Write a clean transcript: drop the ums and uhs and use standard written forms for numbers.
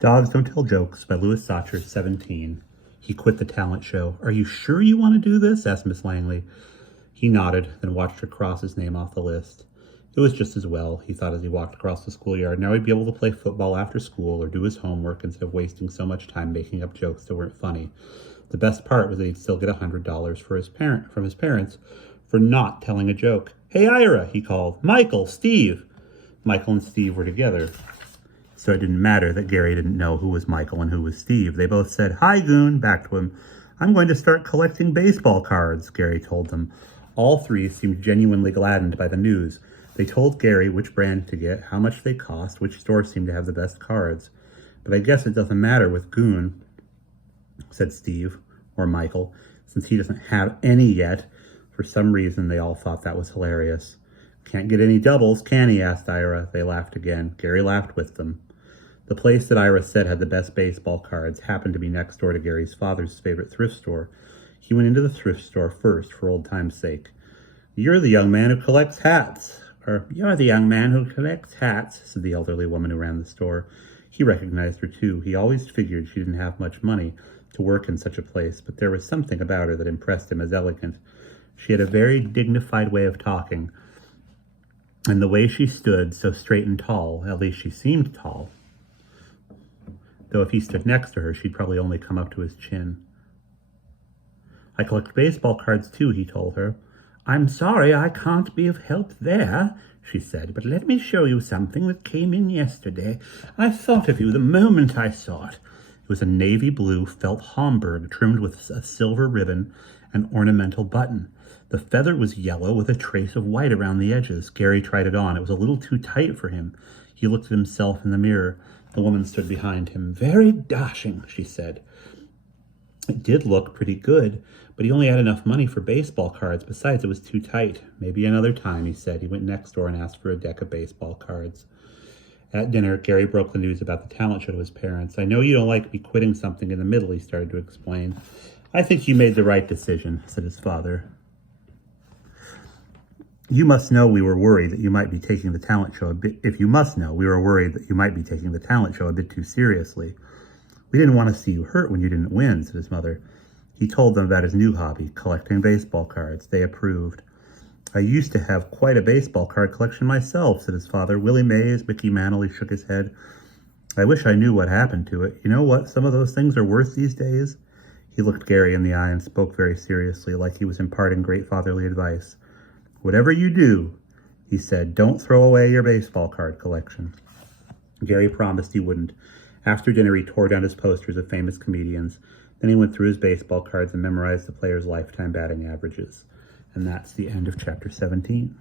Dogs Don't Tell Jokes by Louis Sachar, 17. He quit the talent show. Are you sure you want to do this? Asked Miss Langley. He nodded, then watched her cross his name off the list. It was just as well, he thought as he walked across the schoolyard. Now he'd be able to play football after school or do his homework instead of wasting so much time making up jokes that weren't funny. The best part was that he'd still get $100 from his parents for not telling a joke. Hey, Ira, he called. Michael, Steve. Michael and Steve were together, so it didn't matter that Gary didn't know who was Michael and who was Steve. They both said, "Hi, Goon," back to him. "I'm going to start collecting baseball cards," Gary told them. All three seemed genuinely gladdened by the news. They told Gary which brand to get, how much they cost, which store seemed to have the best cards. "But I guess it doesn't matter with Goon," said Steve, or Michael, since he doesn't have any yet. For some reason, they all thought that was hilarious. "Can't get any doubles, can he?" asked Ira. They laughed again. Gary laughed with them. The place that Ira said had the best baseball cards happened to be next door to Gary's father's favorite thrift store. He went into the thrift store first for old time's sake. "You're the young man who collects hats." "You're the young man who collects hats," said the elderly woman who ran the store. He recognized her, too. He always figured she didn't have much money to work in such a place, but there was something about her that impressed him as elegant. She had a very dignified way of talking, and the way she stood, so straight and tall, at least she seemed tall, though if he stood next to her, she'd probably only come up to his chin. "I collect baseball cards, too," he told her. "I'm sorry I can't be of help there," she said, "but let me show you something that came in yesterday. I thought of you the moment I saw it." It was a navy blue felt Homburg trimmed with a silver ribbon and ornamental button. The feather was yellow with a trace of white around the edges. Gary tried it on. It was a little too tight for him. He looked at himself in the mirror. The woman stood behind him. "Very dashing," she said. It did look pretty good, but he only had enough money for baseball cards. Besides, it was too tight. "Maybe another time," he said. He went next door and asked for a deck of baseball cards. At dinner, Gary broke the news about the talent show to his parents. "I know you don't like me quitting something in the middle," he started to explain. "I think you made the right decision," said his father. "You must know we were worried that you might be taking the talent show a bit. If you must know, we were worried that you might be taking the talent show a bit too seriously. We didn't want to see you hurt when you didn't win," said his mother. He told them about his new hobby, collecting baseball cards. They approved. "I used to have quite a baseball card collection myself," said his father. "Willie Mays, Mickey Mantle," he shook his head. "I wish I knew what happened to it. You know what some of those things are worth these days?" He looked Gary in the eye and spoke very seriously, like he was imparting great fatherly advice. "Whatever you do," he said, "don't throw away your baseball card collection." Gary promised he wouldn't. After dinner, he tore down his posters of famous comedians. Then he went through his baseball cards and memorized the players' lifetime batting averages. And that's the end of chapter 17.